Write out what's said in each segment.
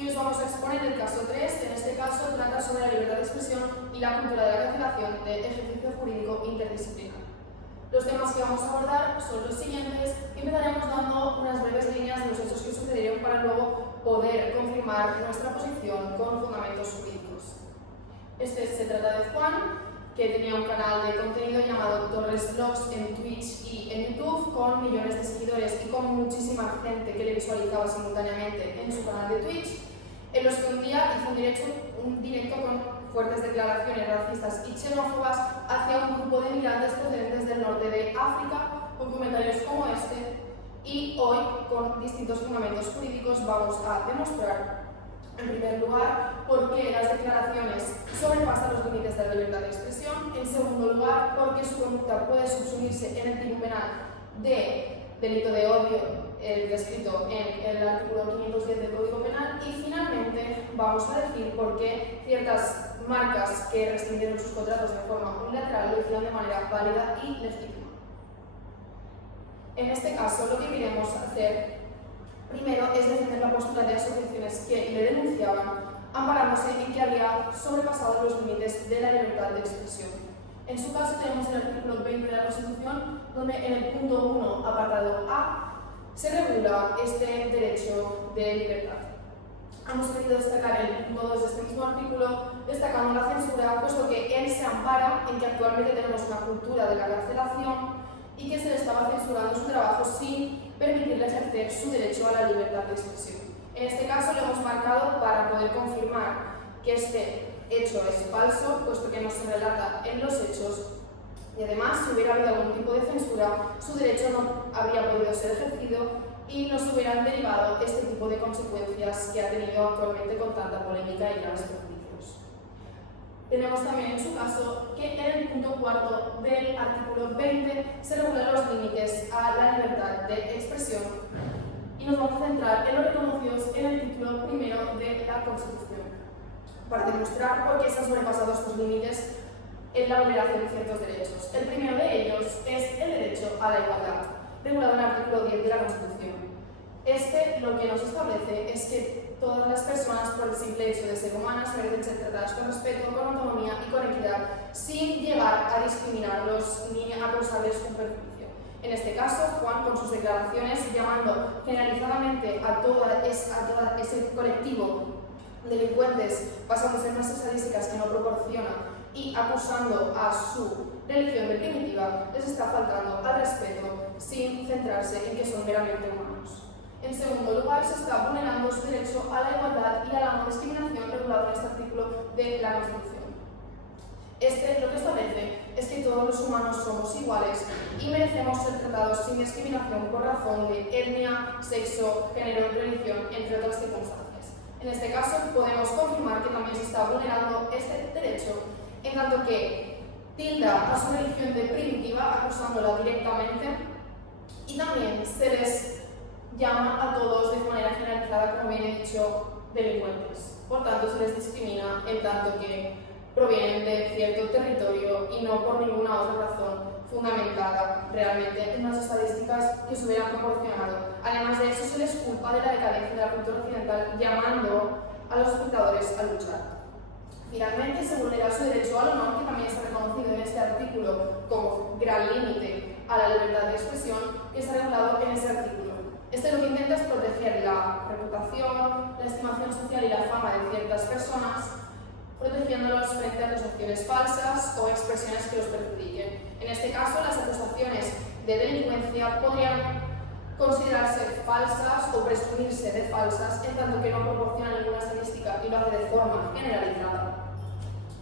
y os vamos a exponer el caso 3, en este caso trata sobre la libertad de expresión y la cultura de la cancelación de ejercicio jurídico interdisciplinar. Los temas que vamos a abordar son los siguientes y empezaremos dando unas breves líneas de los hechos que sucedieron para luego poder confirmar nuestra posición con fundamentos jurídicos. Se trata de Juan, que tenía un canal de contenido llamado Torres Vlogs en Twitch y en YouTube, con millones de seguidores y con muchísima gente que le visualizaba simultáneamente en su canal de Twitch, en los que un día hizo un directo con fuertes declaraciones racistas y xenófobas hacia un grupo de migrantes procedentes del norte de África, con comentarios como este, y hoy, con distintos fundamentos jurídicos, vamos a demostrar, en primer lugar, por qué las declaraciones sobrepasan los límites de la libertad de expresión. En segundo lugar, por qué su conducta puede subsumirse en el tipo penal de delito de odio descrito en el artículo 510 del Código Penal. Y finalmente, vamos a decir por qué ciertas marcas que rescindieron sus contratos de forma unilateral lo hicieron de manera válida y legítima. En este caso, lo que queremos hacer primero es defender la postura de asociaciones que le denunciaban, amparándose en que había sobrepasado los límites de la libertad de expresión. En su caso tenemos el artículo 20 de la Constitución, donde en el punto 1, apartado A, se regula este derecho de libertad. Hemos querido destacar el punto 2 de este mismo artículo, destacando la censura, puesto que él se ampara en que actualmente tenemos una cultura de la cancelación y que se le estaba censurando su trabajo sin permitirle ejercer su derecho a la libertad de expresión. En este caso lo hemos marcado para poder confirmar que este hecho es falso, puesto que no se relata en los hechos, y además, si hubiera habido algún tipo de censura, su derecho no habría podido ser ejercido y no se hubieran derivado este tipo de consecuencias que ha tenido actualmente con tanta polémica y graves perjuicios. Tenemos también en su caso que en el punto 4 del artículo 20 se regulan los límites a la libertad de expresión y nos vamos a centrar en los reconocidos en el título primero de la Constitución, para demostrar por qué se han sobrepasado estos límites en la vulneración de ciertos derechos. El primero de ellos es el derecho a la igualdad, regulado en el artículo 10 de la Constitución. Este lo que nos establece es que todas las personas, por el simple hecho de ser humanas, merecen ser tratadas con respeto, con autonomía y con equidad, sin llegar a discriminarlos ni a causarles un perjuicio. En este caso, Juan, con sus declaraciones, llamando generalizadamente a todo ese colectivo de delincuentes, basándose en unas estadísticas que no proporciona y acusando a su religión de primitiva, les está faltando al respeto sin centrarse en que son meramente humanos. En segundo lugar, se está vulnerando su derecho a la igualdad y a la no discriminación regulado en este artículo de la Constitución. Este lo que establece es que todos los humanos somos iguales y merecemos ser tratados sin discriminación por razón de etnia, sexo, género, religión, entre otras circunstancias. En este caso, podemos confirmar que también se está vulnerando este derecho, en tanto que tilda a su religión de primitiva, acusándola directamente, y también se les llama a todos de manera generalizada, como bien he dicho, delincuentes. Por tanto, se les discrimina en tanto que provienen de cierto territorio y no por ninguna otra razón fundamentada realmente en unas estadísticas que se hubieran proporcionado. Además de eso, se les culpa de la decadencia de la cultura occidental, llamando a los espectadores a luchar. Finalmente, se vulnera su derecho al honor, que también está reconocido en este artículo como gran límite a la libertad de expresión, que está regulado en ese artículo. Este lo que intenta es proteger la reputación, la estimación social y la fama de ciertas personas, protegiéndolos frente a acusaciones falsas o expresiones que los perjudiquen. En este caso, las acusaciones de delincuencia podrían considerarse falsas o presumirse de falsas, en tanto que no proporcionan ninguna estadística y lo hace de forma generalizada,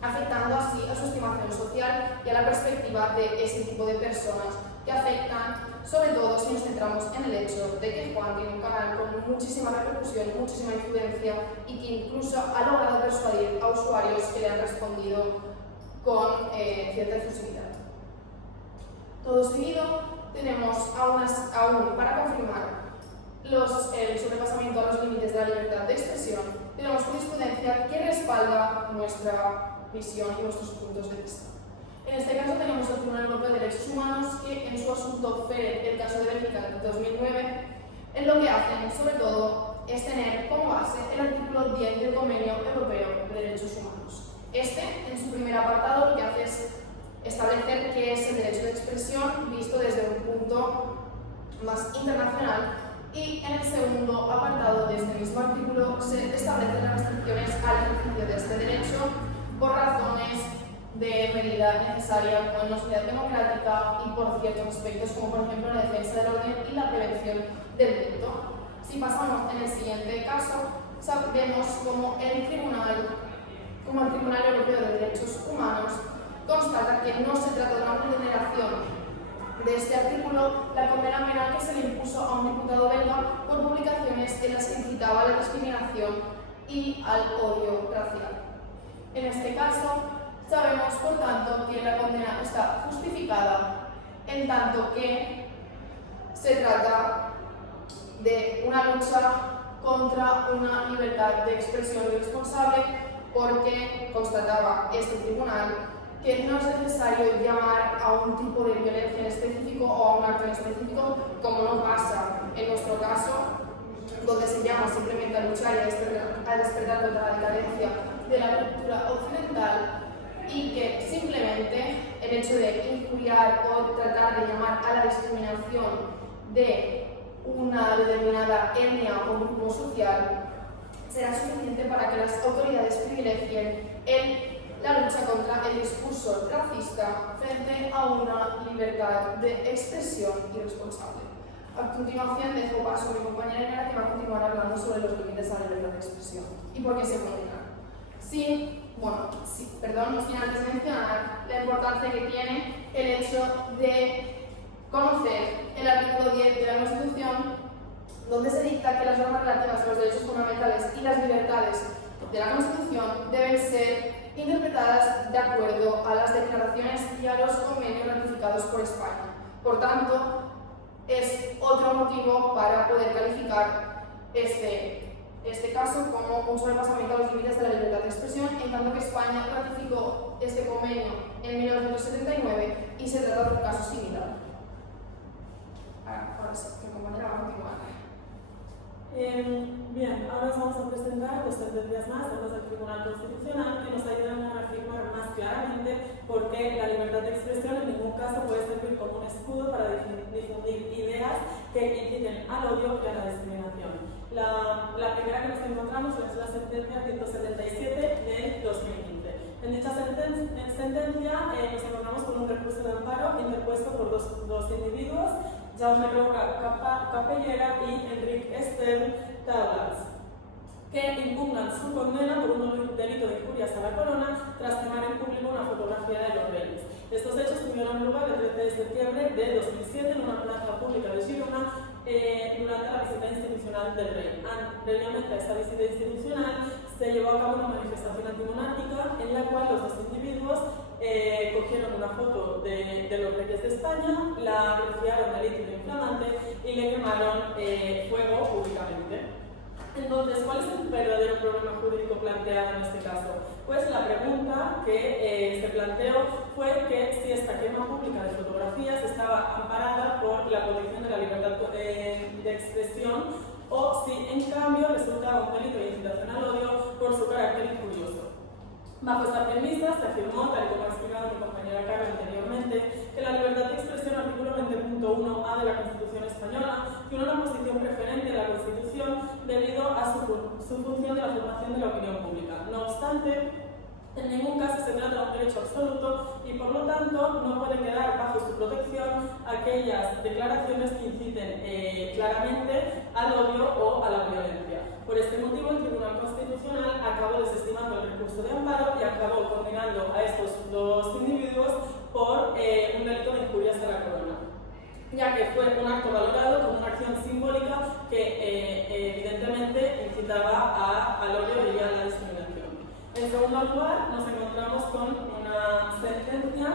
afectando así a su estimación social y a la perspectiva de ese tipo de personas, que afectan, sobre todo si nos centramos en el hecho de que Juan tiene un canal con muchísima repercusión, muchísima influencia y que incluso ha logrado persuadir a usuarios que le han respondido con cierta efusividad. Todo seguido, tenemos aún para confirmar el sobrepasamiento a los límites de la libertad de expresión, tenemos jurisprudencia que respalda nuestra visión y nuestros puntos de vista. En este caso tenemos el Tribunal Europeo de Derechos Humanos, que en su asunto FERET, el caso de Bélgica de 2009, en lo que hacen sobre todo es tener como base el artículo 10 del Convenio Europeo de Derechos Humanos. Este, en su primer apartado, lo que hace es establecer qué es el derecho de expresión visto desde un punto más internacional, y en el segundo apartado de este mismo artículo se establecen las restricciones al ejercicio de este derecho por razones de medida necesaria como en una sociedad democrática y por ciertos aspectos como por ejemplo la defensa del orden y la prevención del delito. Si pasamos en el siguiente caso, vemos como el Tribunal Europeo de Derechos Humanos constata que no se trata de una vulneración de este artículo la condena penal que se le impuso a un diputado belga por publicaciones en las que incitaba a la discriminación y al odio racial. En este caso, sabemos, por tanto, que la condena está justificada en tanto que se trata de una lucha contra una libertad de expresión irresponsable, porque constataba este tribunal que no es necesario llamar a un tipo de violencia en específico o a un acto en específico, como no pasa en nuestro caso, donde se llama simplemente a luchar y a despertar contra la decadencia de la cultura occidental, y que simplemente el hecho de injuriar o tratar de llamar a la discriminación de una determinada etnia o grupo social será suficiente para que las autoridades privilegien la lucha contra el discurso racista frente a una libertad de expresión irresponsable. A continuación dejo paso a mi compañera Nara, que va a continuar hablando sobre los límites a la libertad de expresión y por qué se vulneran. Sin antes mencionar la importancia que tiene el hecho de conocer el artículo 10 de la Constitución, donde se dicta que las normas relativas a los derechos fundamentales y las libertades de la Constitución deben ser interpretadas de acuerdo a las declaraciones y a los convenios ratificados por España. Por tanto, es otro motivo para poder calificar este caso como un sobrepasamiento a los límites de la libertad de expresión, en tanto que España ratificó este convenio en 1979 y se trata de un caso similar. Ahora sí, mi compañera va a continuar. Bien, ahora os vamos a presentar dos sentencias más del Tribunal Constitucional que nos ayudan a afirmar más claramente por qué la libertad de expresión en ningún caso puede servir como un escudo para difundir ideas que inciten al odio y a la discriminación. La primera que nos encontramos es la sentencia 177 de 2015. En dicha sentencia nos encontramos con un recurso de amparo interpuesto por dos individuos, Jaume Roca Capellera y Enric Esther Tablas, que impugnan su condena por un delito de injurias a la corona tras quemar en público una fotografía de los reyes. Estos hechos tuvieron lugar el 13 de septiembre de 2007 en una plaza pública de Girona durante la visita institucional del rey. Previamente a esta visita institucional se llevó a cabo una manifestación antimonárquica en la cual los dos individuos cogieron una foto de los reyes de España, la rociaron de líquido inflamante y le quemaron fuego públicamente. Entonces, ¿cuál es el verdadero problema jurídico planteado en este caso? Pues la pregunta que se planteó fue que si esta quema pública de fotografías estaba amparada por la protección de la libertad de expresión o si en cambio resultaba un delito de incitación al odio por su carácter injurioso. Bajo esta premisa se afirmó, tal y como ha explicado mi compañera Carmen anteriormente, que la libertad de expresión, artículo 20.1a de la Constitución española, tiene una posición preferente en la Constitución debido a su función de la formación de la opinión pública. No obstante, en ningún caso se trata de un derecho absoluto y por lo tanto no pueden quedar bajo su protección aquellas declaraciones que inciten claramente al odio o a la violencia. Por este motivo, el Tribunal Constitucional acabó desestimando el recurso de amparo y acabó condenando a estos dos individuos por un delito de injurias a la corona, ya que fue un acto valorado como una acción simbólica que evidentemente incitaba al odio y a la discriminación. En segundo lugar, nos encontramos con una sentencia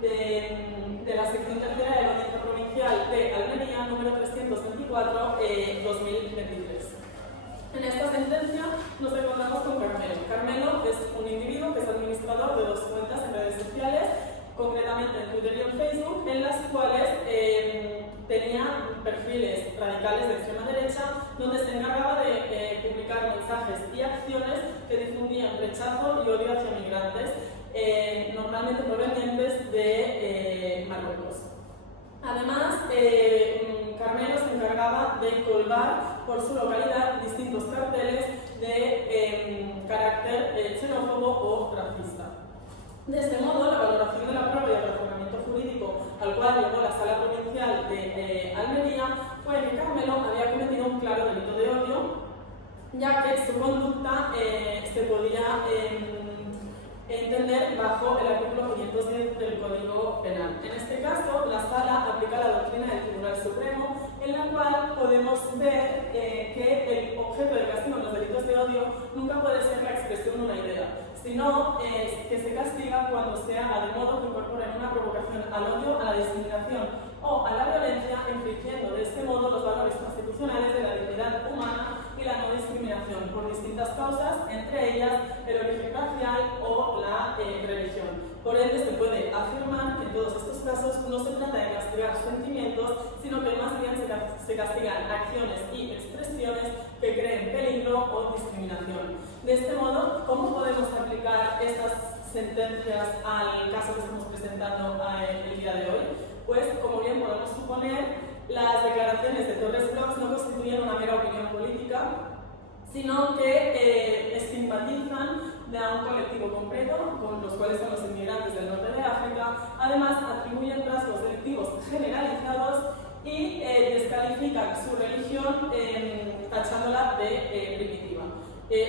de la sección tercera de la Audiencia Provincial de Almería, número 324, 2023. En esta sentencia nos encontramos con Carmelo. Carmelo es un individuo que es administrador de dos cuentas en redes sociales, concretamente en Twitter y en Facebook, en las cuales tenía perfiles radicales de extrema derecha, donde se encargaba de publicar mensajes y acciones que difundían rechazo y odio hacia migrantes, normalmente provenientes de Marruecos. Además, Carmelo se encargaba de colgar por su localidad distintos carteles de carácter xenófobo o racista. De este modo, la valoración de la prueba y el razonamiento jurídico al cual llegó la Sala Provincial de Almería fue que Carmelo había cometido un claro delito de odio, ya que su conducta se podía entender bajo el artículo 510 del Código Penal. En este caso, la Sala aplica la doctrina del Tribunal Supremo, en la cual podemos ver que el objeto de castigo en los delitos de odio nunca puede ser la expresión de una idea, sino que se castiga cuando se haga de modo que incorpore una provocación al odio, a la discriminación o a la violencia, infringiendo de este modo los valores constitucionales de la dignidad humana y la no discriminación por distintas causas, entre ellas el origen racial o la religión. Por ende, se puede afirmar que en todos estos casos no se trata de castigar sentimientos, sino que más bien se castigan acciones y expresiones que creen peligro o discriminación. De este modo, ¿cómo podemos aplicar estas sentencias al caso que estamos presentando el día de hoy? Pues, como bien podemos suponer, las declaraciones de Torres Bloch no constituyen una mera opinión política, sino que estigmatizan de a un colectivo concreto, con los cuales son los inmigrantes del norte de África. Además, atribuyen rasgos delictivos generalizados y descalifican su religión tachándola de primitiva.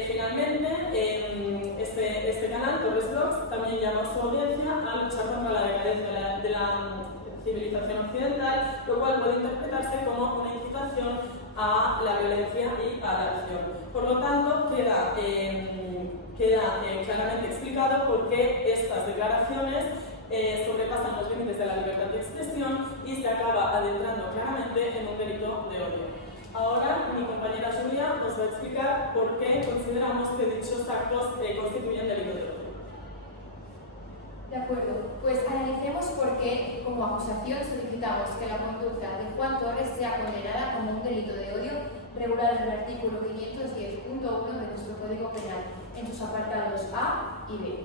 Finalmente, este canal, Torres Bloch, también llama a su audiencia a luchar contra la decadencia de la civilización occidental, lo cual puede interpretarse como una incitación a la violencia y a la acción. Por lo tanto, queda claramente explicado por qué estas declaraciones sobrepasan los límites de la libertad de expresión y se acaba adentrando claramente en un delito de odio. Ahora, mi compañera Julia nos va a explicar por qué consideramos que dichos actos constituyen delito de odio. De acuerdo, pues analicemos por qué, como acusación, solicitamos que la conducta de Juan Torres sea condenada como un delito de odio regulado en el artículo 510.1 de nuestro Código Penal, en sus apartados A y B.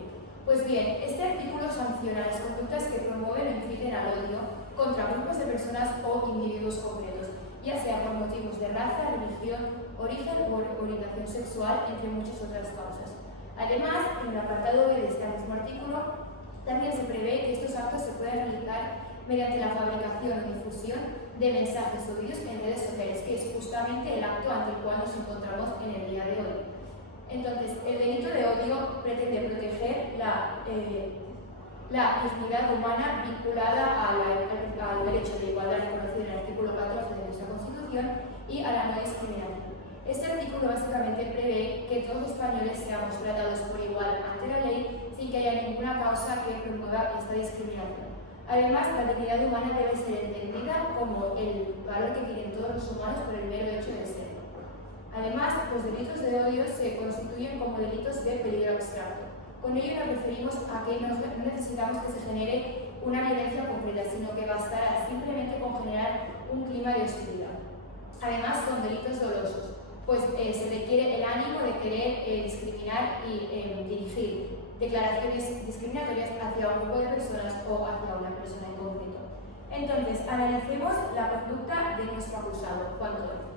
Pues bien, este artículo sanciona las conductas que promueven o inciten al odio contra grupos de personas o individuos concretos, ya sea por motivos de raza, religión, origen o orientación sexual, entre muchas otras causas. Además, en el apartado B de este mismo artículo, también se prevé que estos actos se puedan realizar mediante la fabricación o difusión de mensajes o vídeos en redes sociales, que es justamente el acto ante el cual nos encontramos en el día de hoy. Entonces, el delito de odio pretende proteger la dignidad humana vinculada al derecho de igualdad reconocido en el artículo 14 de nuestra Constitución y a la no discriminación. Este artículo básicamente prevé que todos los españoles seamos tratados por igual ante la ley sin que haya ninguna causa que promueva esta discriminación. Además, la dignidad humana debe ser entendida como el valor que tienen todos los humanos por el mero hecho de ser. Además, los delitos de odio se constituyen como delitos de peligro abstracto. Con ello nos referimos a que no necesitamos que se genere una violencia concreta, sino que bastará simplemente con generar un clima de hostilidad. Además, son delitos dolosos, pues se requiere el ánimo de querer discriminar y dirigir declaraciones discriminatorias hacia un grupo de personas o hacia una persona en concreto. Entonces, analicemos la conducta de nuestro acusado, Juan Torres.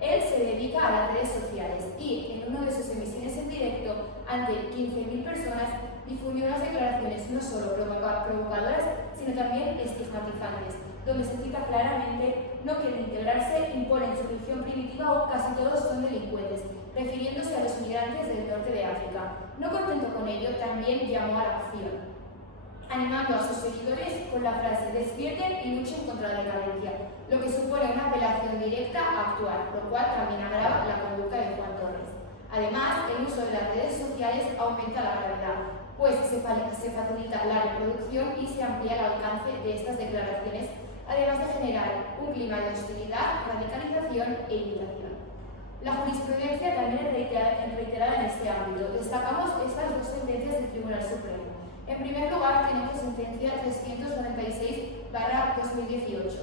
Él se dedica a las redes sociales y en uno de sus emisiones en directo ante 15.000 personas difundió unas declaraciones no solo provocadoras, sino también estigmatizantes, donde se cita claramente: no quieren integrarse, imponen su religión primitiva o casi todos son delincuentes, refiriéndose a los migrantes del norte de África. No contento con ello, también llamó a la acción, animando a sus seguidores con la frase: despierten y luchen contra la decadencia, lo que supone una apelación directa a actuar, lo cual también agrava la conducta de Juan Torres. Además, el uso de las redes sociales aumenta la gravedad, pues se facilita la reproducción y se amplía el alcance de estas declaraciones, además de generar un clima de hostilidad, radicalización e imitación. La jurisprudencia también es reiterada en este ámbito. Destacamos estas dos sentencias del Tribunal Supremo. En primer lugar, tenemos sentencia 396/2018.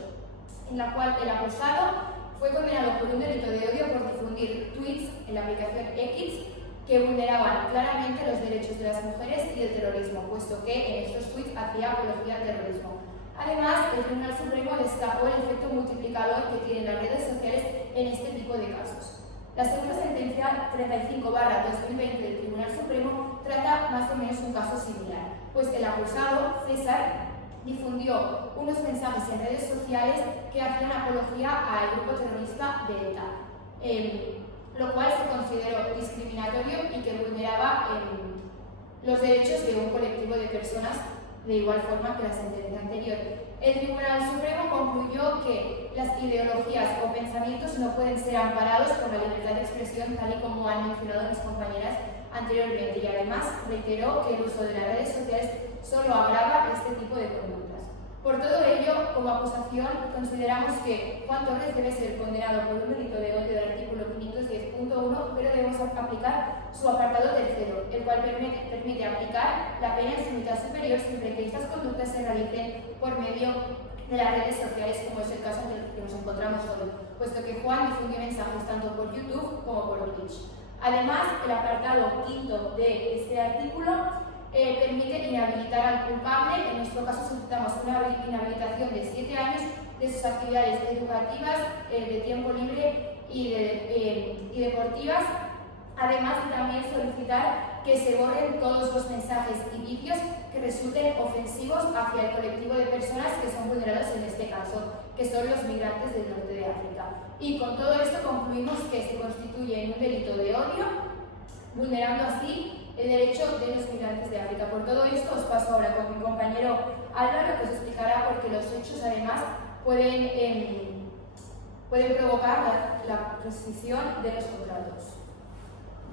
en la cual el acusado fue condenado por un delito de odio por difundir tweets en la aplicación X que vulneraban claramente los derechos de las mujeres y el terrorismo, puesto que en estos tweets hacía apología al terrorismo. Además, el Tribunal Supremo destacó el efecto multiplicador que tienen las redes sociales en este tipo de casos. La segunda sentencia 35/2020 del Tribunal Supremo trata más o menos un caso similar, pues el acusado, César, difundió unos mensajes en redes sociales que hacían apología al grupo terrorista de ETA, lo cual se consideró discriminatorio y que vulneraba los derechos de un colectivo de personas de igual forma que la sentencia anterior. El Tribunal Supremo concluyó que las ideologías o pensamientos no pueden ser amparados por la libertad de expresión, tal y como han mencionado mis compañeras anteriormente, y además reiteró que el uso de las redes sociales solo agrava este tipo de conductas. Por todo ello, como acusación, consideramos que Juan Torres debe ser condenado por un delito de odio del artículo 510.1, pero debemos aplicar su apartado tercero, el cual permite aplicar la pena en su mitad superior siempre que estas conductas se realicen por medio de las redes sociales, como es el caso en el que nos encontramos hoy, puesto que Juan difundió mensajes tanto por YouTube como por Twitch. Además, el apartado quinto de este artículo permite inhabilitar al culpable. En nuestro caso solicitamos una inhabilitación de 7 años de sus actividades educativas, de tiempo libre y deportivas, además de también solicitar que se borren todos los mensajes y vídeos que resulten ofensivos hacia el colectivo de personas que son vulnerados en este caso, que son los migrantes del norte de África. Y con todo esto concluimos que se constituye en un delito de odio, vulnerando así el derecho de los migrantes de África. Por todo esto os paso ahora con mi compañero Álvaro, que os explicará por qué los hechos además pueden provocar la rescisión de los contratos.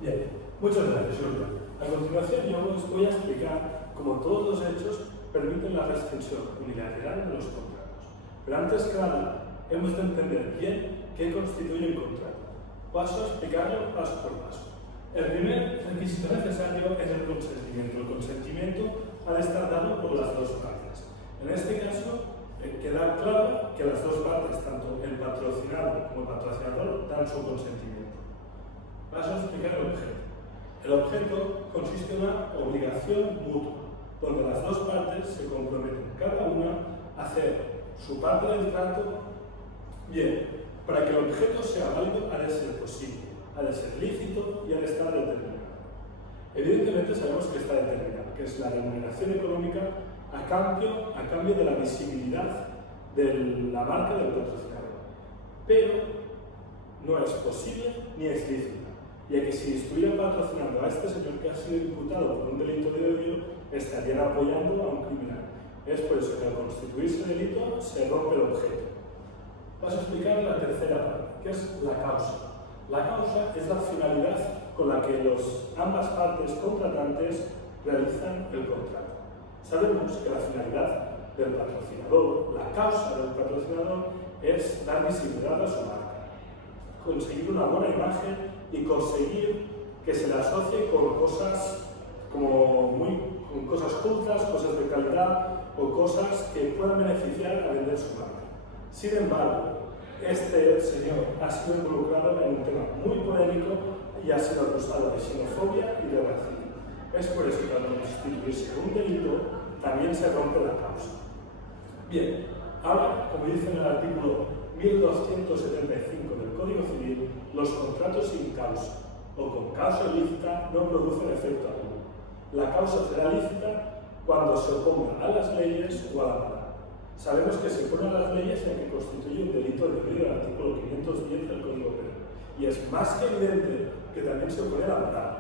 Bien, muchas gracias, Olga. A continuación yo os voy a explicar cómo todos los hechos permiten la rescisión unilateral de los contratos. Pero antes que nada, hemos de entender bien qué constituye un contrato. Paso a explicarlo paso por paso. El primer requisito necesario es el consentimiento. El consentimiento ha de estar dado por las dos partes. En este caso, queda claro que las dos partes, tanto el patrocinado como el patrocinador, dan su consentimiento. Paso a explicar el objeto. El objeto consiste en una obligación mutua, donde las dos partes se comprometen cada una a hacer su parte del trato. Bien, para que el objeto sea válido ha de ser posible, ha de ser lícito y ha de estar determinado. Evidentemente sabemos que está determinado, que es la remuneración económica a cambio de la visibilidad de la marca del patrocinador. Pero no es posible ni es lícita, ya que si estuvieran patrocinando a este señor que ha sido imputado por un delito de odio, estarían apoyando a un criminal. Es por eso que al constituirse delito se rompe el objeto. Paso a explicar la tercera parte, que es la causa. La causa es la finalidad con la que ambas partes contratantes realizan el contrato. Sabemos que la finalidad del patrocinador, la causa del patrocinador, es dar visibilidad a su marca, conseguir una buena imagen y conseguir que se le asocie con cosas con cosas cultas, cosas de calidad o cosas que puedan beneficiar a vender su marca. Sin embargo, este señor ha sido involucrado en un tema muy polémico y ha sido acusado de xenofobia y de racismo. Es por eso que al constituirse un delito también se rompe la causa. Bien, ahora, como dice en el artículo 1275 del Código Civil, los contratos sin causa o con causa ilícita no producen efecto alguno. La causa será lícita cuando se oponga a las leyes o a la moral. Sabemos que se oponen a las leyes ya que constituye un delito de odio del artículo 510 del Código Penal. Y es más que evidente que también se opone a la moral,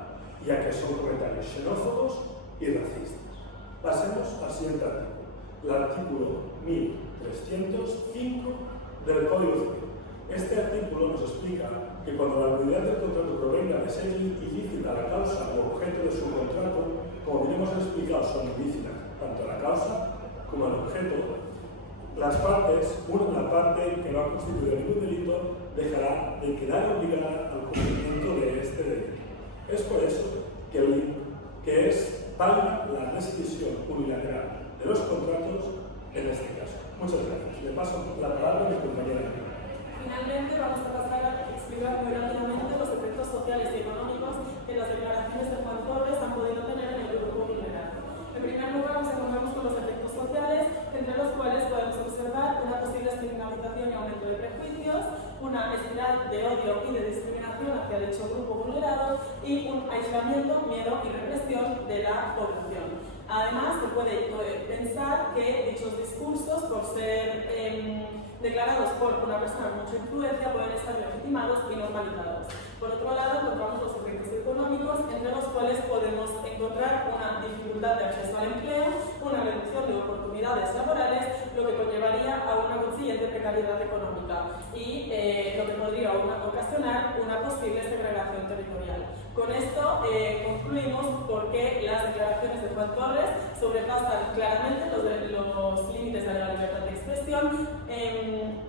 ya que son comentarios xenófobos y racistas. Pasemos al siguiente artículo, el artículo 1305 del Código Civil. Este artículo nos explica que cuando la nulidad del contrato provenga de ser ilícita la causa o objeto de su contrato, como bien hemos explicado, son ilícitas tanto la causa como el objeto. Las partes, la parte que no ha constituido ningún delito, dejará de quedar obligada al cumplimiento de este delito. Es por eso que es válida la rescisión unilateral de los contratos en este caso. Muchas gracias. Le paso la palabra a mi compañera. Finalmente, vamos a pasar a explicar muy rápidamente los efectos sociales y económicos que las declaraciones de Juan Torres han podido tener en el grupo vulnerable. En primer lugar, nos encontramos con los efectos sociales, entre los cuales podemos observar una posible estigmatización y aumento de prejuicios, una espiral de odio y de discriminación hacia dicho grupo vulnerado y un aislamiento, miedo y represión de la población. Además, se puede pensar que dichos discursos, por ser declarados por una persona con mucha influencia, pueden estar legitimados y normalizados. Por otro lado, encontramos los efectos económicos, entre los cuales podemos encontrar una dificultad de acceso al empleo, una reducción de oportunidades laborales, lo que conllevaría a una consiguiente precariedad económica y lo que podría ocasionar una posible segregación territorial. Con esto concluimos porque las declaraciones de Juan Torres sobrepasan claramente los límites de la libertad de expresión,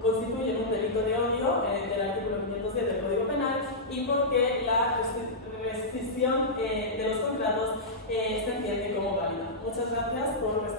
constituyen un delito de odio del artículo 510 del Código Penal y porque la rescisión de los contratos se entiende como válida. Muchas gracias por vuestra